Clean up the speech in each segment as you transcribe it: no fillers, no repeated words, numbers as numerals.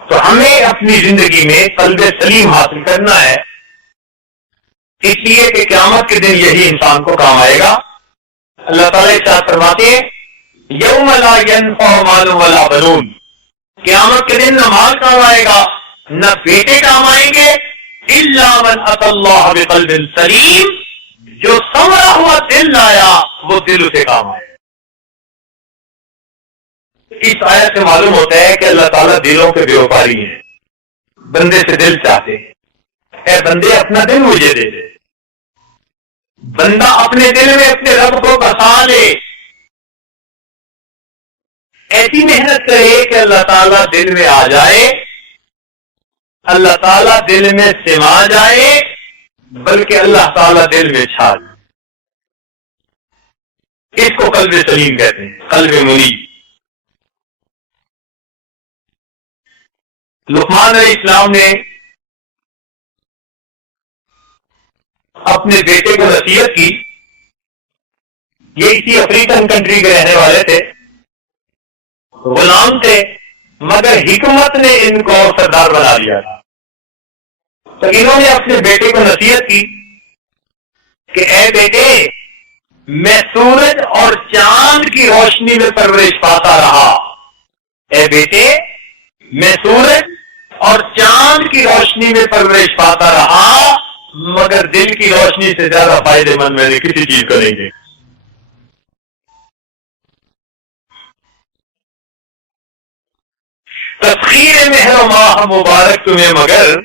تو ہمیں اپنی زندگی میں قلب سلیم حاصل کرنا ہے، اس لیے کہ قیامت کے دن یہی انسان کو کام آئے گا۔ اللہ تعالیٰ ارشاد فرماتے ہیں یوم لا ینفع مال ولا بنون، قیامت کے دن نہ مال کام آئے گا نہ بیٹے کام آئیں گے، الا من اتى اللہ بقلب سلیم، جو سنورا ہوا دل لایا وہ دل اسے کام آئے۔ اس آیت سے معلوم ہوتا ہے کہ اللہ تعالیٰ دلوں کے بیوپاری ہیں، بندے سے دل چاہتے ہیں، اے بندے اپنا دل مجھے دے دے۔ بندہ اپنے دل میں اپنے رب کو بسا لے، ایسی محنت کرے کہ اللہ تعالیٰ دل میں آ جائے، اللہ تعالیٰ دل میں سما جائے، بلکہ اللہ تعالیٰ دل میں چھا جائے۔ اس کو قلب سلیم کہتے ہیں، قلب منیب۔ لقمان علیہ السلام نے اپنے بیٹے کو نصیحت کی، یہ اسی افریقن کنٹری کے رہنے والے تھے، غلام تھے، مگر حکمت نے ان کو سردار بنا دیا تھا۔ تو انہوں نے اپنے بیٹے کو نصیحت کی کہ اے بیٹے، میں سورج اور چاند کی روشنی میں پرورش پاتا رہا، اے بیٹے میں سورج اور چاند کی روشنی میں پرورش پاتا رہا، مگر دل کی روشنی سے زیادہ فائدے مند میں نے کسی چیز کو نہیں دیکھا۔ تسخیر مہر و ماہ مبارک تمہیں مگر،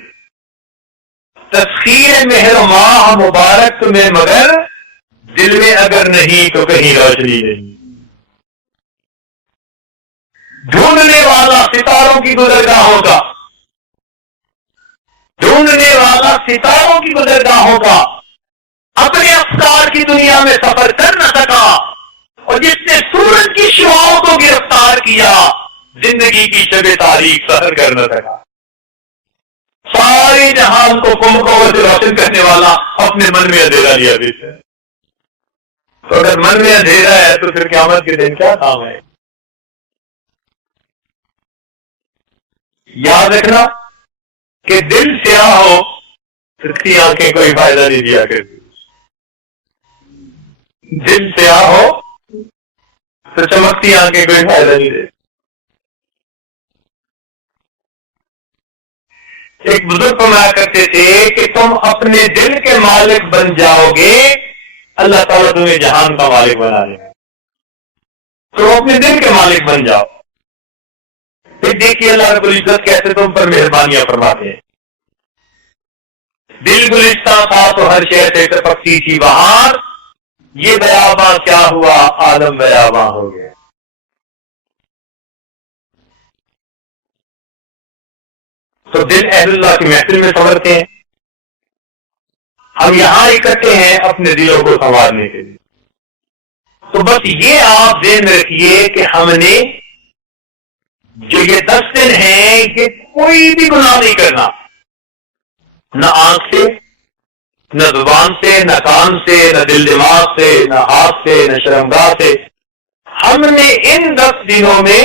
تسخیر مہر و ماہ مبارک تمہیں مگر، دل میں اگر نہیں تو کہیں روشنی نہیں۔ ڈھونڈنے والا ستاروں کی گزرگاہوں کا، ڈھونڈنے والا ستاروں کی گزرگاہوں کا، اپنے افکار کی دنیا میں سفر کر نہ سکا، اور جس نے سورج کی شعاؤں کو گرفتار کیا، زندگی کی شب تاریخ سحر کر نہ سکا۔ سارے جہان کو کمکور سے روشن کرنے والا اپنے من میں اندھیرا لیا بیٹھا ہے۔ تو اگر من میں اندھیرا ہے تو پھر قیامت کے دن کیا کام ہے؟ یاد رکھنا کہ دل سیاہ ہو تو اس کی آنکھیں کوئی فائدہ نہیں دیا کرتی، دل سیاہ ہو تو چمکتی آنکھیں کوئی فائدہ نہیں دیتی۔ ایک بزرگ فرمایا کرتے تھے کہ تم اپنے دل کے مالک بن جاؤ گے، اللہ تعالیٰ تمہیں جہان کا مالک بنا دے گا۔ تو اپنے دل کے مالک بن جاؤ، پھر دیکھیے اللہ رب العزت کیسے تم پر مہربانیاں فرماتے ہیں۔ دل گلستہ تھا تو ہر شے سے ٹپکتی تھی بہار، یہ بیاباں کیا ہوا عالم بیاباں ہو گیا۔ تو دل اہل اللہ کی محفل میں سنورتے ہیں، ہم یہاں اکٹھے ہیں اپنے دلوں کو سنوارنے کے لیے۔ تو بس یہ آپ ذہن میں رکھیے کہ ہم نے جو یہ 10 دن ہیں یہ کوئی بھی گناہ نہیں کرنا، نہ آنکھ سے، نہ زبان سے، نہ کان سے، نہ دل دماغ سے، نہ ہاتھ سے، نہ شرمگاہ سے۔ ہم نے ان 10 دنوں میں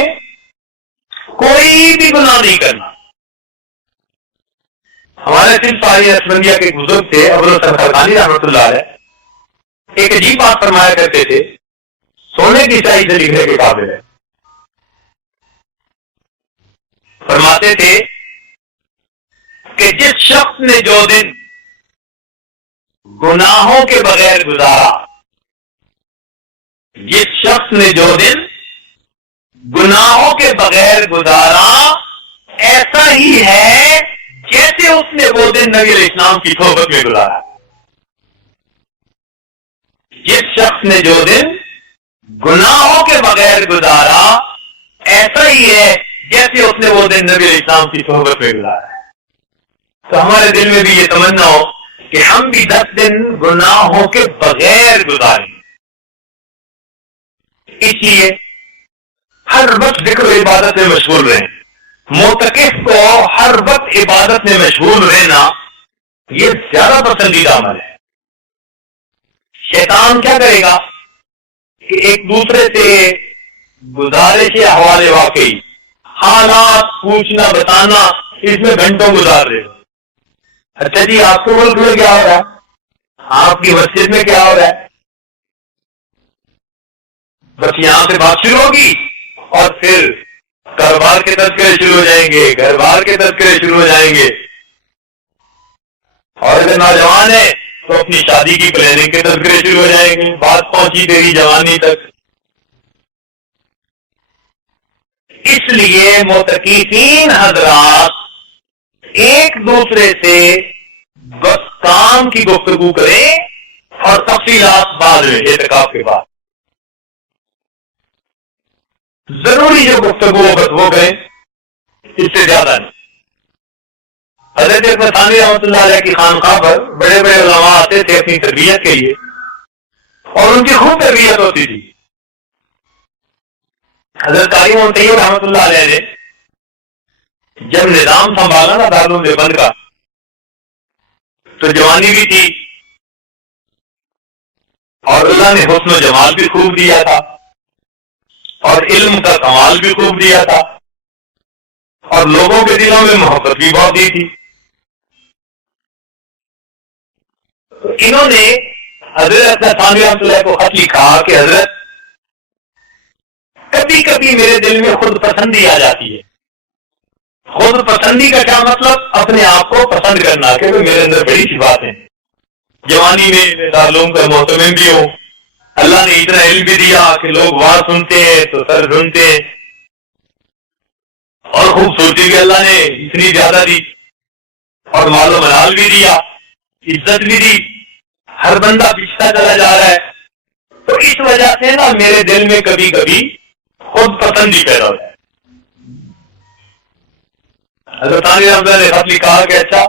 کوئی بھی گناہ نہیں کرنا۔ ہمارے سلسلہ اسمندیہ کے بزرگ تھے ابوالحسن خرقانی رحمۃ اللہ علیہ، ایک عجیب بات فرمایا کرتے تھے، سونے کی سیاہی سے لکھنے کے قابل ہے۔ فرماتے تھے کہ جس شخص نے جو دن گناہوں کے بغیر گزارا، جس شخص نے جو دن گناہوں کے بغیر گزارا، ایسا ہی ہے جیسے اس نے وہ دن نبی علیہ السلام کی صحبت میں گزارا۔ جس شخص نے جو دن گناہوں کے بغیر گزارا، ایسا ہی ہے جیسے اس نے وہ دن نبی علیہ السلام کی صحبت میں گزارا ہے۔ تو ہمارے دل میں بھی یہ تمنا ہو کہ ہم بھی 10 دن گناہوں کے بغیر گزاریں۔ اس لیے ہر وقت ذکر و عبادت میں مشغول رہیں۔ معتکف کو ہر وقت عبادت میں مشغول رہنا یہ زیادہ پسندیدہ عمل ہے۔ شیطان کیا کرے گا کہ ایک دوسرے سے گزارش احوال واقعی حالات پوچھنا بتانا، اس میں گھنٹوں گزار رہے ہو. اچھا جی آپ کے ملک میں کیا ہو رہا ہے، آپ کی مسجد میں کیا ہو رہا ہے، بس یہاں سے بات شروع ہوگی اور پھر کاروبار کے تذکرے شروع ہو جائیں گے، گھر بار کے تذکرے شروع ہو جائیں گے. اور اگر نوجوان ہے تو اپنی شادی کی پلاننگ کے تذکرے شروع ہو جائیں گے، بات پہنچی تیری جوانی تک. اس لیے متقین حضرات ایک دوسرے سے بس کام کی گفتگو کریں اور تفصیلات بعد میں اعتکاف کے بعد. ضروری جو گفتگو ہو بس وہ کریں، اس سے زیادہ نہیں. حضرت اکبر ثانوی رحمۃ اللہ علیہ کی خانقاہ پر بڑے بڑے علماء آتے تھے اپنی تربیت کے لیے، اور ان کی خوب تربیت ہوتی تھی. حضرت قاری محمد طیب رحمۃ اللہ علیہ نے جب نظام سنبھالا نا دارالعلوم دیوبند کا، تو جوانی بھی تھی اور اللہ نے حسن و جمال بھی خوب دیا تھا اور علم کا کمال بھی خوب دیا تھا اور لوگوں کے دلوں میں محبت بھی بہت دی تھی. تو انہوں نے حضرت ثانوی رحمۃ اللہ کو خط لکھا کہ حضرت کبھی کبھی میرے دل میں خود پسندی آ جاتی ہے. خود پسندی کا کیا مطلب؟ اپنے آپ کو پسند کرنا کہ میرے اندر بڑی سی بات ہے، جوانی میں دارالعلوم کا محتمم بھی ہوں، اللہ نے اتنا علم بھی دیا کہ لوگ وہاں سنتے ہیں تو سر ڈھونڈتے ہیں، اور خوبصورتی بھی اللہ نے اتنی زیادہ دی اور مال و منال بھی دیا، عزت بھی دی، ہر بندہ پچھتا چلا جا رہا ہے. تو اس وجہ سے نا میرے دل میں کبھی کبھی خود پسندی پیدا ہو جائے. حضرت ثانوی رحمۃ اللہ نے خط لکھا کہ اچھا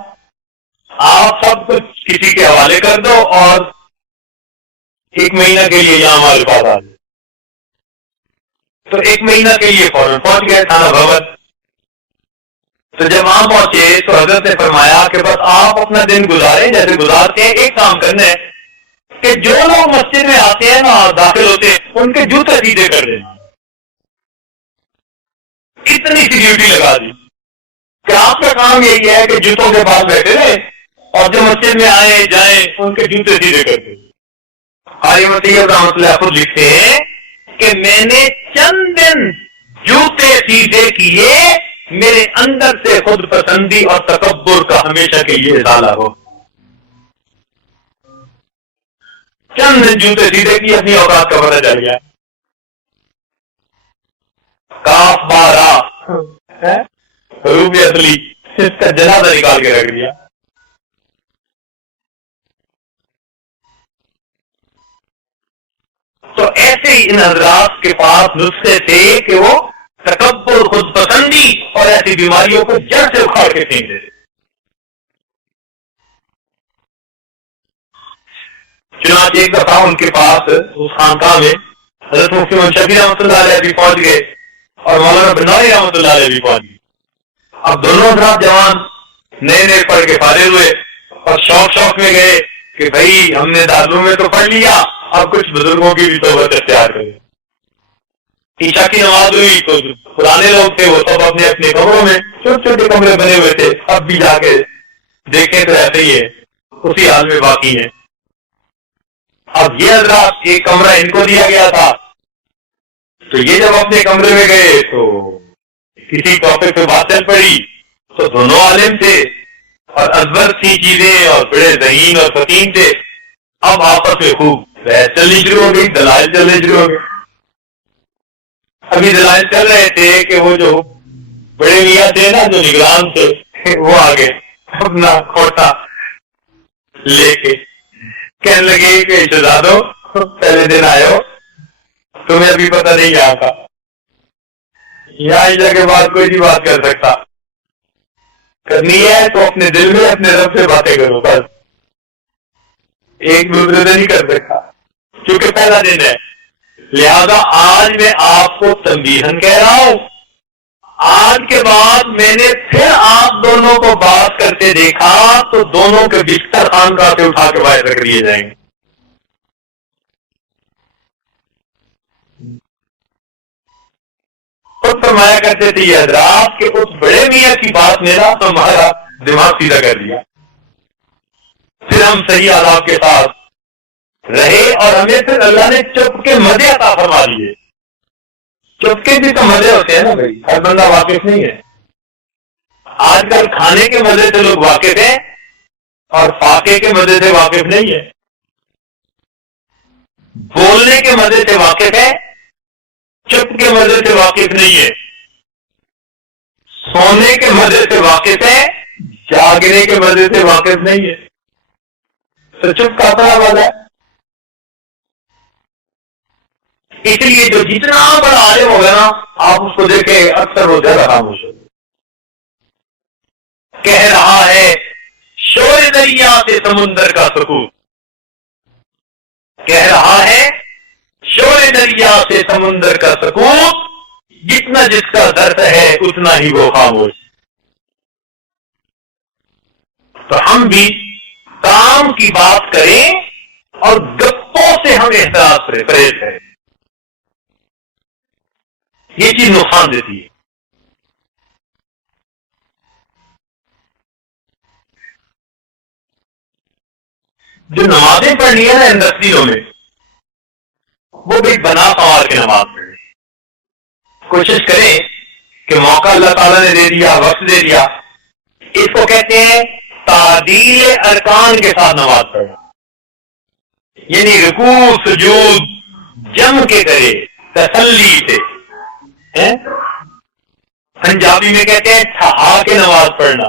آپ سب کچھ کسی کے حوالے کر دو اور 1 مہینہ کے لیے یہاں ہمارے پاس آ جائے. تو 1 مہینہ کے لیے فوراً پہنچ گئے تھانہ بھون. تو جب وہاں پہنچے تو حضرت نے فرمایا کہ بس آپ اپنا دن گزاریں جیسے گزارتے ہیں، ایک کام کرنا ہے کہ جو لوگ مسجد میں آتے ہیں نا داخل ہوتے ہیں ان کے جوتے سیدھے کر دیں. اتنی سی ڈیوٹی لگا دی کہ آپ کا کام یہی ہے کہ جوتوں کے پاس بیٹھے رہے اور جو مسجد میں آئے جائیں ان کے جوتے سیدھے کر دیں. قاری طیب رحمۃ اللہ خود لکھتے ہیں کہ میں نے چند دن جوتے سیدھے کیے، میرے اندر سے خود پسندی اور تکبر کا ہمیشہ کے لیے ازالہ ہو. چند دن جوتے سیدھے کیے، اپنی اوقات کا پتہ چل گیا. کاف بارہ حروف اصلی اس کا جنازہ نکال کے رکھ دیا. تو ایسے ہی ان حضرات کے پاس نسخے تھے کہ وہ تکبر، خود پسندی اور ایسی بیماریوں کو جڑ سے اکھاڑ کے پھینک دیتے. چنانچہ ایک دفعہ ان کے پاس اس خانقاہ میں حضرت مفتی محمد شفیع رحمۃ اللہ علیہ بھی پہنچ گئے اور مولانا بنوری رحمۃ اللہ علیہ بھی پہنچ گئے. اب دونوں حضرات جوان نئے نئے پڑھ کے فارغ ہوئے اور شوق میں گئے کہ بھائی ہم نے دارالعلوم میں تو پڑھ لیا، اب کچھ بزرگوں کی بھی صحبت اختیار کریں. عشاء کی نماز ہوئی تو پرانے لوگ تھے وہ سب اپنے اپنے کمروں میں، چھوٹے چھوٹے کمرے بنے ہوئے تھے، اب بھی جا کے دیکھیں تو ایسے ہی ہے، اسی حال میں باقی ہیں. اب یہ حضرات ایک کمرہ ان کو دیا گیا تھا، تو یہ جب اپنے کمرے میں گئے تو کسی ٹاپک پہ بات چل پڑی تو دونوں عالم تھے اور ازبر سی چیزیں اور بڑے ذہین اور فقیم تھے. اب آپس میں خوب بحث چلنی شروع ہو گئی، دلائل چلنے شروع ہو گئے. ابھی دلائل چل رہے تھے کہ وہ جو بڑے میاں تھے نا جو نگران تھے وہ آگے اپنا کھوٹا لے کے کہنے لگے کہ شہزادو پہلے دن آئے ہو، تمہیں ابھی پتہ نہیں یہاں کا، یہاں عشاء کے بعد کوئی نہیں بات کر سکتا، کرنی ہے تو اپنے دل میں اپنے رب سے باتیں کرو، بس ایک دوسرے سے نہیں کر سکتا کیونکہ پہلا دن ہے. لہذا آج میں آپ کو تنبیہن کہہ رہا ہوں، آج کے بعد میں نے پھر آپ دونوں کو بات کرتے دیکھا تو دونوں کے بستر خانقاہ سے اٹھا کے باہر رکھ دیے جائیں گے. خود فرمایا کرتے تھے یہ حضرات کہ اس بڑے میاں کی بات نے نا ہمارا دماغ سیدھا کر دیا. پھر ہم صحیح آداب کے ساتھ رہے اور ہمیں پھر اللہ نے چپ کے مزے عطا فرما دیے. چپ کے بھی تو مزے ہوتے ہیں نا بھائی, ہر بندہ واقف نہیں ہے. آج کل کھانے کے مزے سے لوگ واقف ہیں اور فاقے کے مزے سے واقف نہیں ہے. بولنے کے مزے سے واقف ہے, چپ کے مزے سے واقف نہیں ہے. سونے کے مزے سے واقف ہے, جاگنے کے مزے سے واقف نہیں ہے. تو چپ کا اپنا مزہ ہے. اس لیے جو جتنا بڑا عالم ہوگا نا, آپ اس کو دیکھیں اکثر وہ زیادہ خاموش ہوگا. کہہ رہا ہے شور دریا سے سمندر کا سکون, کہہ رہا ہے شور دریا سے سمندر کا سکون, جتنا جس کا درد ہے اتنا ہی وہ خاموش. تو ہم بھی کام کی بات کریں اور گپوں سے ہم احساس پرہیز کریں. یہ چیز نقصان دیتی ہے. جو نمازیں پڑھنی ہے نا ان 10 دنوں میں, وہ بھی بنا سوار کے نماز پڑھیں. کوشش کریں کہ موقع اللہ تعالیٰ نے دے دیا, وقت دے دیا, اس کو کہتے ہیں تعدیل ارکان کے ساتھ نماز پڑھنا. یعنی رکوع سجود جم کے کرے, تسلی سے. پنجابی میں کہتے ہیں ٹھہا کے نماز پڑھنا,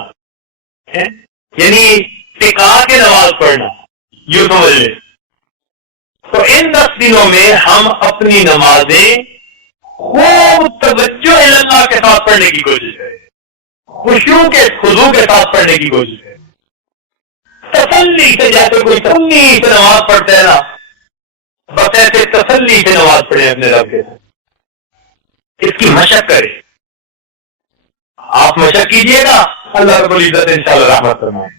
یعنی ٹکا کے نماز پڑھنا, یوں سمجھ لیں. تو ان 10 دنوں میں ہم اپنی نمازیں خوب توجہ اللہ کے ساتھ پڑھنے کی کوشش کریں, خشوع کے خضوع کے ساتھ پڑھنے کی کوشش کریں. تسلی سے, جیسے کوئی تسلی سے نماز پڑھتا ہے نا, بس ایسے تسلی سے نماز پڑھیں اپنے رب کے ساتھ. اس کی مشق کریں. آپ مشق کیجئے گا, اللہ رب العزت انشاءاللہ رحمت فرمائے.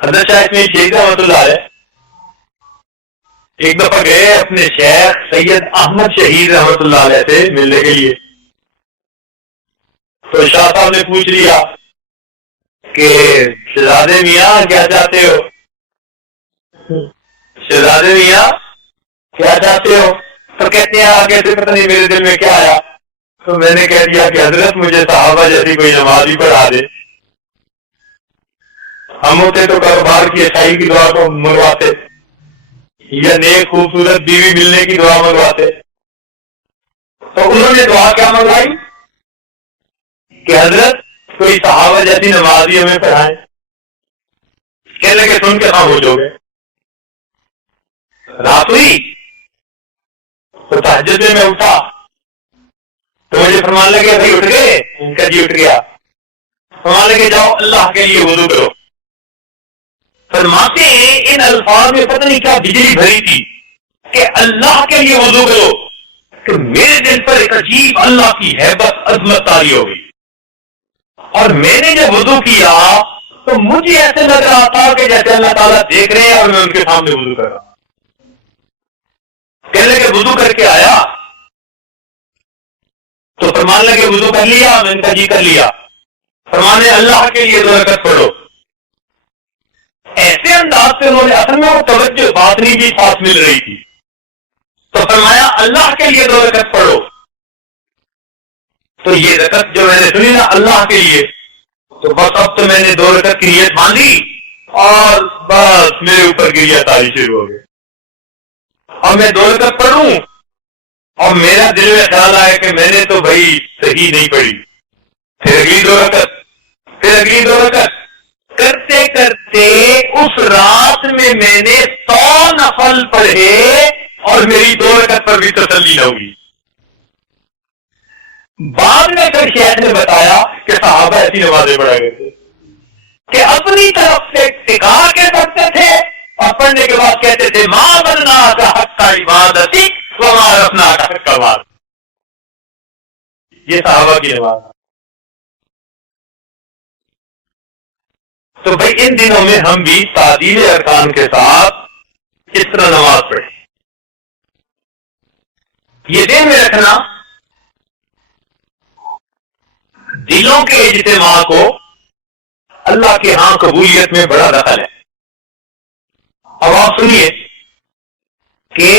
حضرت شاہ اسماعیل شیخ رحمۃ اللہ علیہ ایک دفعہ گئے اپنے شیخ سید احمد شہید رحمۃ اللہ علیہ سے ملنے کے لیے. تو شاہ صاحب نے پوچھ لیا کہ شہزادے میاں کیا چاہتے ہو, شہزادے میاں کیا چاہتے ہو؟ تو کہتے ہیں آگے سے پتہ نہیں میرے دل میں کیا آیا, تو میں نے کہہ دیا کہ حضرت مجھے صحابہ جیسی کوئی نماز ہی پڑھا دے. ہم ہوتے تو کاروبار کی اچھائی کی دعا کو منگواتے, یا نیک خوبصورت بیوی ملنے کی دعا منگواتے. تو انہوں نے دعا کیا منگوائی کہ حضرت کوئی صحابہ جیسی نماز ہی ہمیں پڑھائیں. کہنے لگے سن کے خاموش ہو گئے. رات ہوئی تو تہجد میں اٹھا تو مجھے فرمان لگے بھائی اٹھ گئے؟ ان کا جی اٹھ گیا. فرمان لگے جاؤ اللہ کے لیے وضو کرو. فرماتے ہیں ان الفاظ میں پتہ نہیں کیا بجلی بھری تھی کہ اللہ کے لیے وضو کرو, کہ میرے دل پر ایک عجیب اللہ کی ہیبت عظمت طاری ہو گئی. اور میں نے جب وضو کیا تو مجھے ایسے لگ رہا تھا کہ جیسے اللہ تعالیٰ دیکھ رہے ہیں اور میں ان کے سامنے وضو کر رہا ہوں. کہنے لگے وضو کر کے آیا تو فرمان لگے وضو کر لیا؟ میں ان کا جی کر لیا. فرمانے اللہ کے لیے 2 رکعت پڑھو. ایسے انداز سے انہوں نے, اصل میں وہ توجہ باطنی بھی ساتھ مل رہی تھی, تو فرمایا اللہ کے لیے 2 رکعت پڑھو. تو یہ رکعت جو میں نے سنی نا اللہ کے لیے, تو بس اب تو میں نے 2 رکعت کی نیت باندھی اور بس میرے اوپر گریا تاری شروع ہو گئی. اور میں 2 رکعت پڑھوں اور میرا دل میں خیال آیا کہ میں نے تو بھائی صحیح نہیں پڑھی. پھر اگلی 2 رکعت, پھر اگلی 2 رکعت کرتے کرتے اس رات میں نے 100 نفل پڑھے اور میری 2 رکعت پر بھی تسلی نہ ہوئی. بعد میں پھر شیخ نے بتایا کہ صحابہ ایسی نمازیں پڑھا کرتے کہ اپنی طرف سے ٹکا کے پڑھتے تھے اور پڑھنے کے بعد کہتے تھے ماں بننا کا حق کا عبادتی وما رفنا کا حق کا عبادت. یہ صحابہ کی نماز. تو بھائی ان دنوں میں ہم بھی تعدیل ارکان کے ساتھ اس طرح نماز پڑھیں. یہ ذہن میں رکھنا، دلوں کے اجتماع کو اللہ کے ہاں قبولیت میں بڑا دخل ہے۔ اب آپ سنیے کہ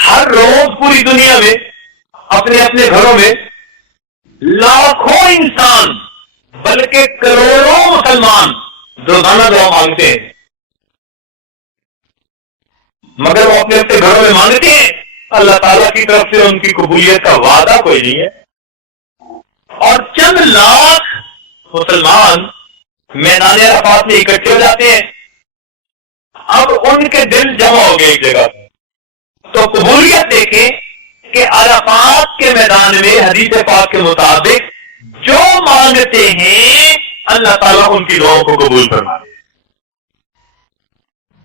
ہر روز پوری دنیا میں اپنے اپنے گھروں میں لاکھوں انسان بلکہ کروڑوں مسلمان روزانہ دعا مانگتے ہیں، مگر وہ اپنے اپنے گھروں میں مانگتے ہیں، اللہ تعالیٰ کی طرف سے ان کی قبولیت کا وعدہ کوئی نہیں ہے۔ اور چند لاکھ مسلمان میدان عرفات میں اکٹھے ہو جاتے ہیں، اب ان کے دل جمع ہو گئے ایک جگہ، تو قبولیت دیکھیں کہ عرفات کے میدان میں حدیث پاک کے مطابق جو مانگتے ہیں اللہ تعالیٰ ان کی دعاؤں کو قبول فرماتے ہیں،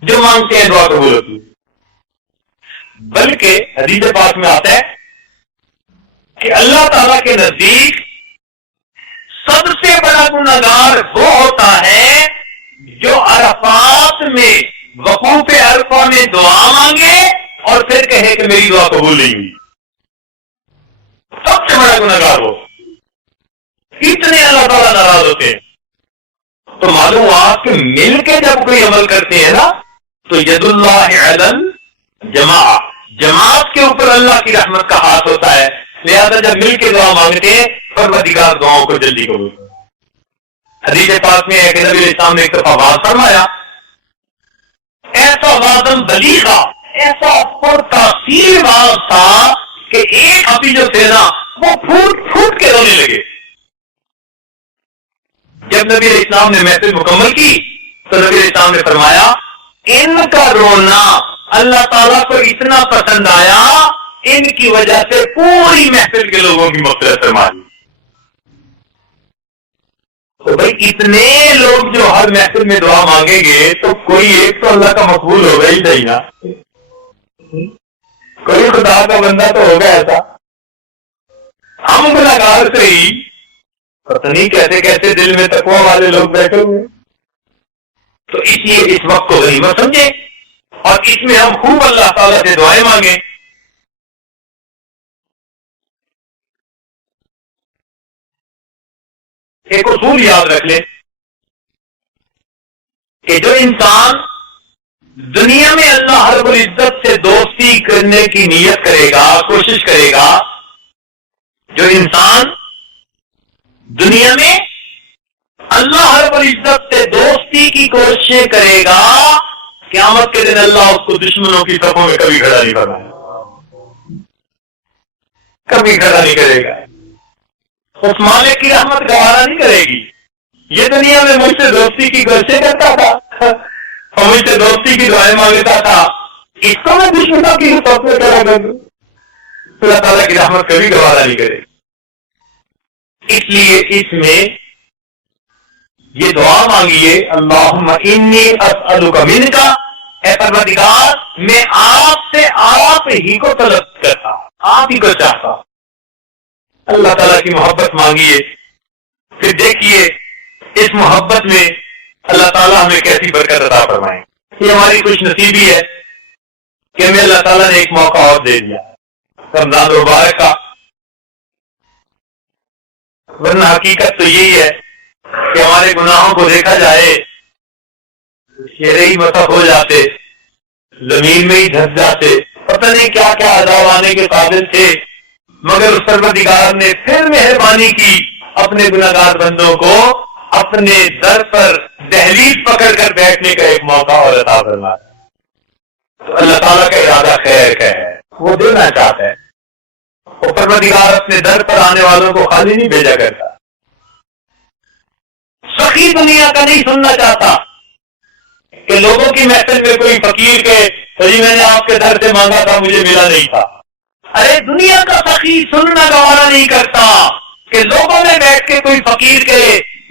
جو مانگتے ہیں دعا قبول ہوتی ہے۔ بلکہ حدیث پاک میں آتا ہے کہ اللہ تعالیٰ کے نزدیک سب سے بڑا گنہگار وہ ہوتا ہے جو عرفات میں وقوف عرفہ میں دعا مانگے اور پھر کہے کہ میری دعا قبول نہیں ہوئی۔ سب سے بڑا گنہگار وہ، اتنے اللہ تعالیٰ ناراض ہوتے ہیں۔ تو معلوم ہوا کہ مل کے جب کوئی عمل کرتے ہیں نا تو ید اللہ علی جماعت کے اوپر اللہ کی رحمت کا ہاتھ ہوتا ہے، لہذا جب مل کے دعا مانگتے ہیں پروردگار دعاؤں کو جلدی قبول کرتا ہے۔ حدیث پاک میں ہے کہ نبی علیہ السلام نے ایک دفعہ واضح فرمایا، ایسا وعدم بلیغا، ایسا پر تاثیر واضح تھا کہ ایک ابھی جو تھے نا وہ پھوٹ پھوٹ کے رونے لگے۔ جب نبی علیہ السلام نے محفل مکمل کی تو نبی علیہ السلام نے فرمایا ان کا رونا اللہ تعالیٰ کو اتنا پسند آیا، ان کی وجہ سے پوری محفل کے لوگوں کی مغفرت فرما دی۔ تو بھائی اتنے لوگ جو ہر محفل میں دعا مانگیں گے تو کوئی ایک تو اللہ کا مقبول ہوگا ہی نہیں نا، کوئی خدا کا بندہ تو ہوگا ایسا۔ ہم گنہگار سے ہی پتہ نہیں کیسے کیسے دل میں تقویٰ والے لوگ بیٹھے ہوئے، تو اس لیے اس وقت کو غنیمت سمجھیں اور اس میں ہم خوب اللہ تعالیٰ سے دعائیں مانگیں۔ ایک اصول یاد رکھ لیں کہ جو انسان دنیا میں اللہ رب العزت سے دوستی کرنے کی نیت کرے گا، کوشش کرے گا، جو انسان دنیا میں اللہ رب العزت سے دوستی کی کوششیں کرے گا، قیامت کے دن اللہ اس کو دشمنوں کی صفوں میں کبھی کھڑا نہیں کرے گا، کبھی کھڑا نہیں کرے گا، اس مالک کی رحمت گوارا نہیں کرے گی۔ یہ دنیا میں مجھ سے دوستی کی کوششیں کرتا تھا اور مجھ سے دوستی کی دعائیں مانگتا تھا، اس کو میں دشمنوں کی صف میں کھڑا کر دوں، اللہ تعالیٰ کی رحمت کبھی گوارا نہیں کرے گی۔ اس لیے اس میں یہ دعا مانگیے، اللہم انی اسألک منک، اے پروردگار میں آپ سے آپ ہی کو طلب کرتا، آپ ہی کو چاہتا۔ اللہ تعالیٰ کی محبت مانگیے، پھر دیکھیے اس محبت میں اللہ تعالیٰ ہمیں کیسی برکت عطا فرمائیں۔ یہ ہماری خوش نصیبی ہے کہ ہمیں اللہ تعالیٰ نے ایک موقع اور دے دیا رمضان مبارک کا، ورنہ حقیقت تو یہی ہے کہ ہمارے گناہوں کو دیکھا جائے شیرے ہی مسخ ہو جاتے، زمین میں ہی دھس جاتے، پتہ نہیں کیا کیا عذاب آنے کے قابل تھے، مگر اس پروردگار نے پھر مہربانی کی، اپنے گناہگار بندوں کو اپنے در پر دہلیز پکڑ کر بیٹھنے کا ایک موقع اور عطا فرمایا۔ تو اللہ تعالیٰ کا ارادہ خیر کا ہے، وہ دینا چاہتا ہے، وہ پروردگار اپنے در پر آنے والوں کو خالی نہیں بھیجا کرتا۔ سخی دنیا کا نہیں سننا چاہتا کہ لوگوں کی محفل میں کوئی فقیر کے جی میں نے آپ کے در سے مانگا تھا مجھے ملا نہیں تھا۔ ارے دنیا کا سخی سننا گوارا نہیں کرتا کہ لوگوں میں بیٹھ کے کوئی فقیر کے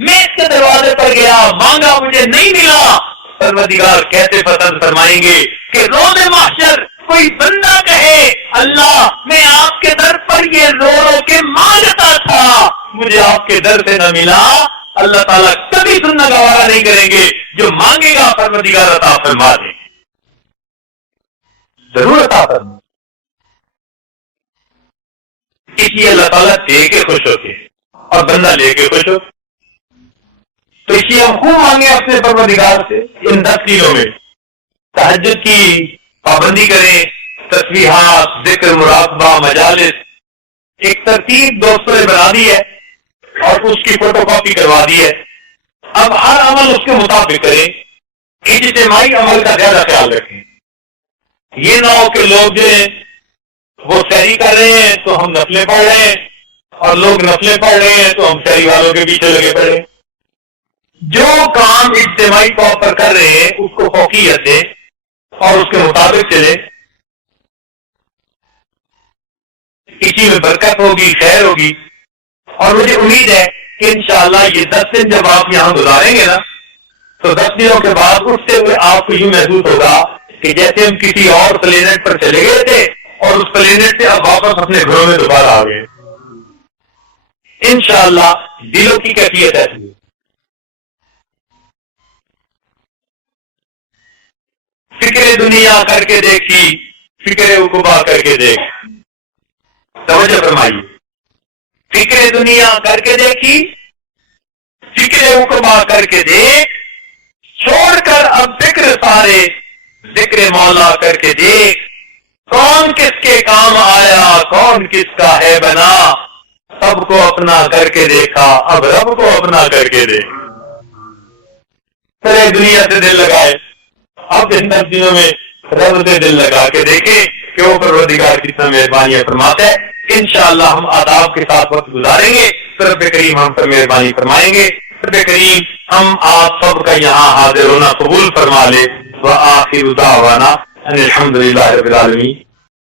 میں اس کے دروازے پر گیا مانگا مجھے نہیں ملا، پروردگار کیسے پسند فرمائیں گے کہ روز محشر کوئی بندہ کہے اللہ میں آپ کے در پر یہ رو رو کے مانگتا تھا مجھے آپ کے در سے نہ ملا، اللہ تعالیٰ کبھی سننا گوارا نہیں کریں گے، جو مانگے گا پروردگار عطا فرما دیں گے، ضرور عطا فرما۔ اسی اللہ تعالیٰ دے کے خوش ہوتے ہیں اور بندہ لے کے خوش ہو. تو اسی ہم خوب مانگے اپنے پروردگار سے ان 10 دنوں میں تہجد کی پابندی کریں, تسبیحات, ذکر, مراقبہ, مجالس, ایک ترتیب دوستوں نے بنا دی ہے اور اس کی فوٹو کاپی کروا دی ہے. اب ہر عمل اس کے مطابق کریں, اجتماعی عمل کا زیادہ خیال رکھیں. یہ نہ ہو کہ لوگ جو ہیں وہ سحری کر رہے ہیں تو ہم نفلیں پڑھ رہے ہیں, اور لوگ نفلیں پڑھ رہے ہیں تو ہم سحری والوں کے پیچھے لگے پڑے. جو کام اجتماعی طور پر کر رہے ہیں اس کو فوقیت دیں اور اس کے مطابق چلے. اسی میں برکت ہوگی, خیر ہوگی. اور مجھے امید ہے کہ انشاءاللہ یہ 10 دن جب آپ یہاں گزاریں گے نا تو 10 دنوں کے بعد اٹھتے ہوئے آپ کو یوں محسوس ہوگا کہ جیسے ہم کسی اور پلینٹ پر چلے گئے تھے اور اس پلینٹ سے اب واپس اپنے گھروں میں دوبارہ آ گئے. انشاءاللہ دلوں کی کیفیت ایسی ہے. فکر دنیا کر کے دیکھی, فکر عقبا کر کے دیکھ. توجہ فرمائیے, فکر دنیا کر کے دیکھی, فکر عقبا کر کے دیکھ, چھوڑ کر اب فکر سارے, ذکر مولا کر کے دیکھ. کون کس کے کام آیا, کون کس کا ہے بنا, سب کو اپنا کر کے دیکھا, اب رب کو اپنا کر کے دیکھ. پھر دنیا سے دل لگائے, اب ان 10 دنوں میں رب سے دل لگا کے دیکھیں کہ وہ پروردگار کتنا مہربانیاں فرماتا ہے. انشاءاللہ ہم آداب کے ساتھ وقت گزاریں گے تو رب کریم ہم پر مہربانی فرمائیں گے. رب کریم ہم آپ سب کا یہاں حاضر ہونا قبول فرما لے. وآخر دعوانا ان الحمدللہ رب العالمین.